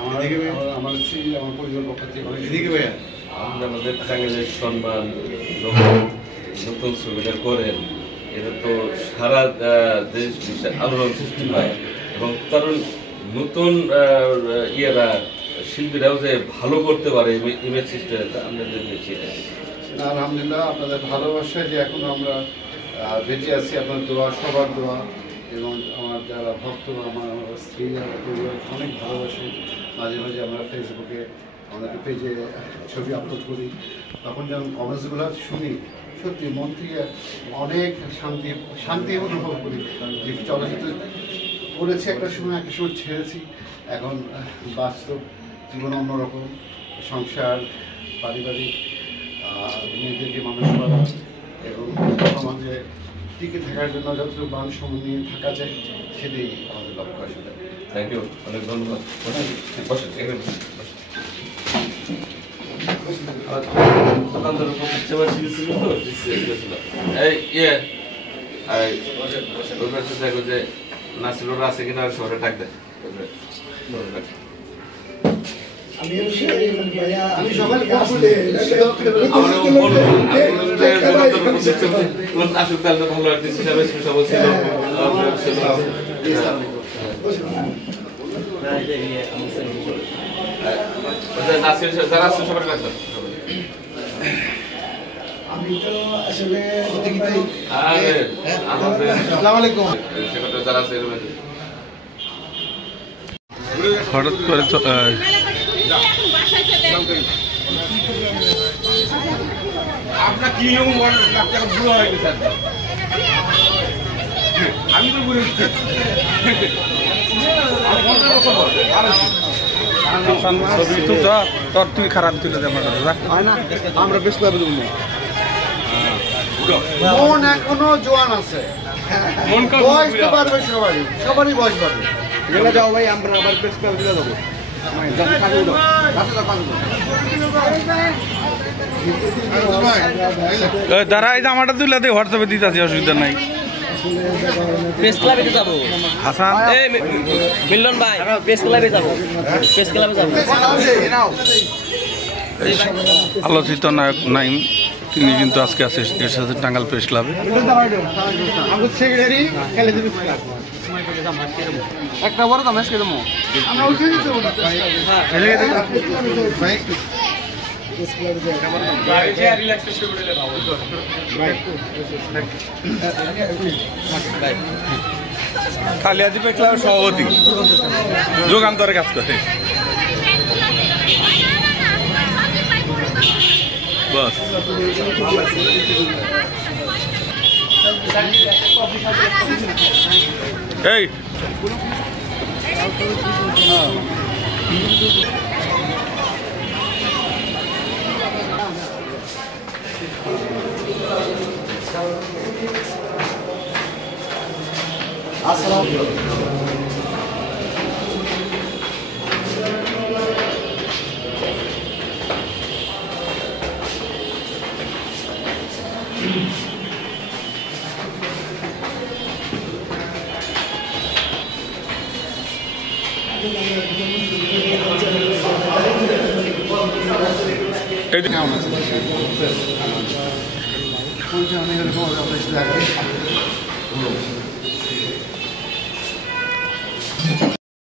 আমার পরিবার পক্ষ থেকে আমাদের টাঙ্গাইলের সম্মান নতুন ছবিটা করেন, এটা তো সারা দেশ বিশ্বের আলোড়ন সৃষ্টি হয় এবং কারণ নতুন ইয়েরা শিল্পীরাও যে ভালো করতে পারে ইমেজ সিস্টেমটা আপনাদের আলহামদুলিল্লাহ আপনাদের ভালোবাসায় যে এখন আমরা বেঁচে আছি, আপনার দোয়া, সবার দোয়া এবং আমার যারা ভক্ত, আমার স্ত্রী, আমার পরিবার অনেক ভালোবাসে। মাঝে মাঝে আমরা ফেসবুকে আমাদের পেজে ছবি আপলোড করি, তখন যখন কমেন্টসগুলো শুনি সত্যি মন থেকে অনেক শান্তি অনুভব করি যে চলচ্চিত্র করেছি একটা সময় ছেড়েছি, এখন বাস্তব জীবন অন্যরকম, সংসার, পারিবারিক, মেয়েদেরকে মানুষ করা এবং সমাজে টিকে থাকার জন্য যতটুকু মান সম্মান নিয়ে থাকা যায় সেটাই আমাদের লক্ষ্য আসলে। থ্যাংক ইউ, অনেক ধন্যবাদ। দোকানদারের উপর সেবা ছিল তো এই ইয়ে দেখো যে নাসিরুর আছে কিনা শহরে ডাক দেয়। আমি সকালে ভালো আর্টিস্ট হিসাবে ছিল। যারা আছে সবার ডাক্তার আমি তো আসলে হঠাৎ করে আপনার কি বুড়ো হয়ে গেছে, আমি তো বুড়ো ছবি তো তোর তুই খারাপ তুলে দে আমরা বেশ লাভ দেব। মন এখনো জোয়ান আছে, বয়স তো পারবে, সবারই বয়স পারবে। গেলে যাও ভাই, আমরা আবার বেশ লাভ দিলে যাবো। দাঁড়া, এই জামাটা তুলে দে, হোয়াটসঅ্যাপে দিতে আছি, অসুবিধা নাই। প্রেস ক্লাবে যাবো হাসান, মিলন ভাই, প্রেস ক্লাবে যাবো, প্রেস ক্লাবে যাবো। আলোচিত নায়ক নাইম, তিনি কিন্তু আজকে আছে এর সাথে টাঙ্গাইল প্রেস ক্লাবে। একটা বড় দাম আজকে দেবো আমরা উঠে দিতে কালিয়াদি প্রেস ক্লাবের সভাপতি যোগান্তরে কাজ করে। বাস এই কেমন আছে?